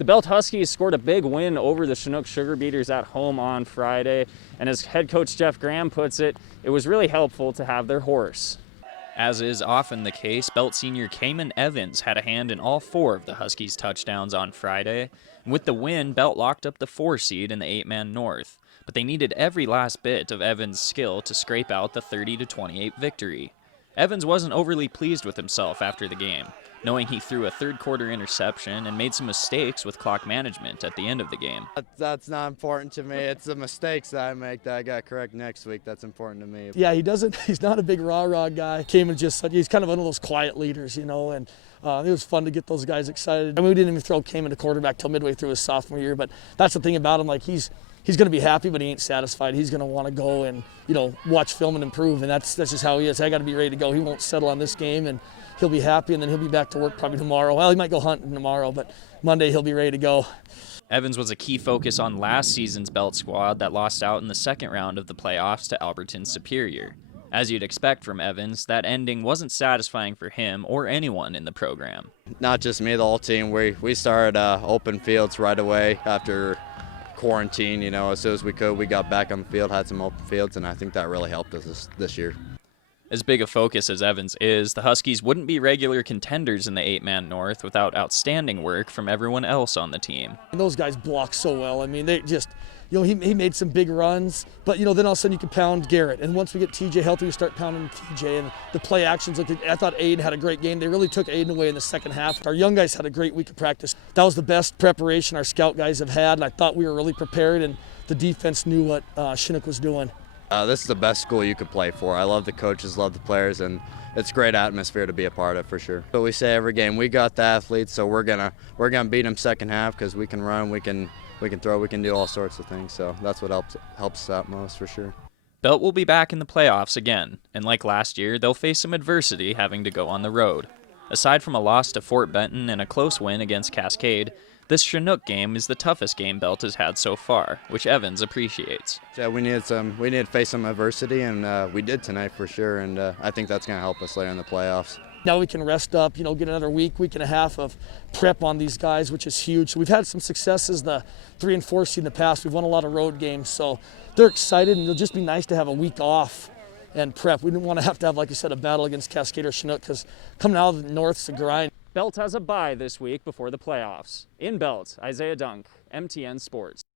The Belt Huskies scored a big win over the Chinook Sugar Beaters at home on Friday, and as head coach Jeff Graham puts it, it was really helpful to have their horse. As is often the case, Belt senior Kaimen Evans had a hand in all 4 of the Huskies' touchdowns on Friday. With the win, Belt locked up the 4 seed in the 8-man North, but they needed every last bit of Evans' skill to scrape out the 30-28 victory. Evans wasn't overly pleased with himself after the game, knowing he threw a third-quarter interception and made some mistakes with clock management at the end of the game. That's not important to me. It's the mistakes that I make that I got correct next week that's important to me. Yeah, he's not a big rah-rah guy. He's kind of one of those quiet leaders, and it was fun to get those guys excited. I mean, we didn't even throw Kaimen to quarterback till midway through his sophomore year, but that's the thing about him. Like, he's going to be happy, but he ain't satisfied. He's going to want to go and, watch film and improve, and that's just how he is. I got to be ready to go. He won't settle on this game, and he'll be happy, and then he'll be back to work probably tomorrow. Well, he might go hunting tomorrow, but Monday he'll be ready to go. Evans was a key focus on last season's Belt squad that lost out in the second round of the playoffs to Alberton's Superior. As you'd expect from Evans, that ending wasn't satisfying for him or anyone in the program. Not just me, the whole team. We started open fields right away after quarantine. As soon as we could, we got back on the field, had some open fields, and I think that really helped us this year. As big a focus as Evans is, the Huskies wouldn't be regular contenders in the 8-man North without outstanding work from everyone else on the team. And those guys block so well. I mean, they just, he made some big runs, but, then all of a sudden you can pound Garrett. And once we get TJ healthy, we start pounding TJ. And the play actions, I thought Aiden had a great game. They really took Aiden away in the second half. Our young guys had a great week of practice. That was the best preparation our scout guys have had, and I thought we were really prepared, and the defense knew what Chinook was doing. This is the best school you could play for. I love the coaches, love the players, and it's a great atmosphere to be a part of for sure. But we say every game, we got the athletes, so we're gonna beat them second half because we can run, we can throw, we can do all sorts of things. So that's what helps us out most for sure. Belt will be back in the playoffs again, and like last year, they'll face some adversity having to go on the road. Aside from a loss to Fort Benton and a close win against Cascade, this Chinook game is the toughest game Belt has had so far, which Evans appreciates. Yeah, we needed to face some adversity, and we did tonight for sure, and I think that's going to help us later in the playoffs. Now we can rest up, get another week and a half of prep on these guys, which is huge. We've had some successes, the 3 and 4 seed in the past. We've won a lot of road games, so they're excited, and it'll just be nice to have a week off and prep. We didn't want to have, like you said, a battle against Cascade or Chinook, because coming out of the North's a grind. Belt has a bye this week before the playoffs. In Belt, Isaiah Dunk, MTN Sports.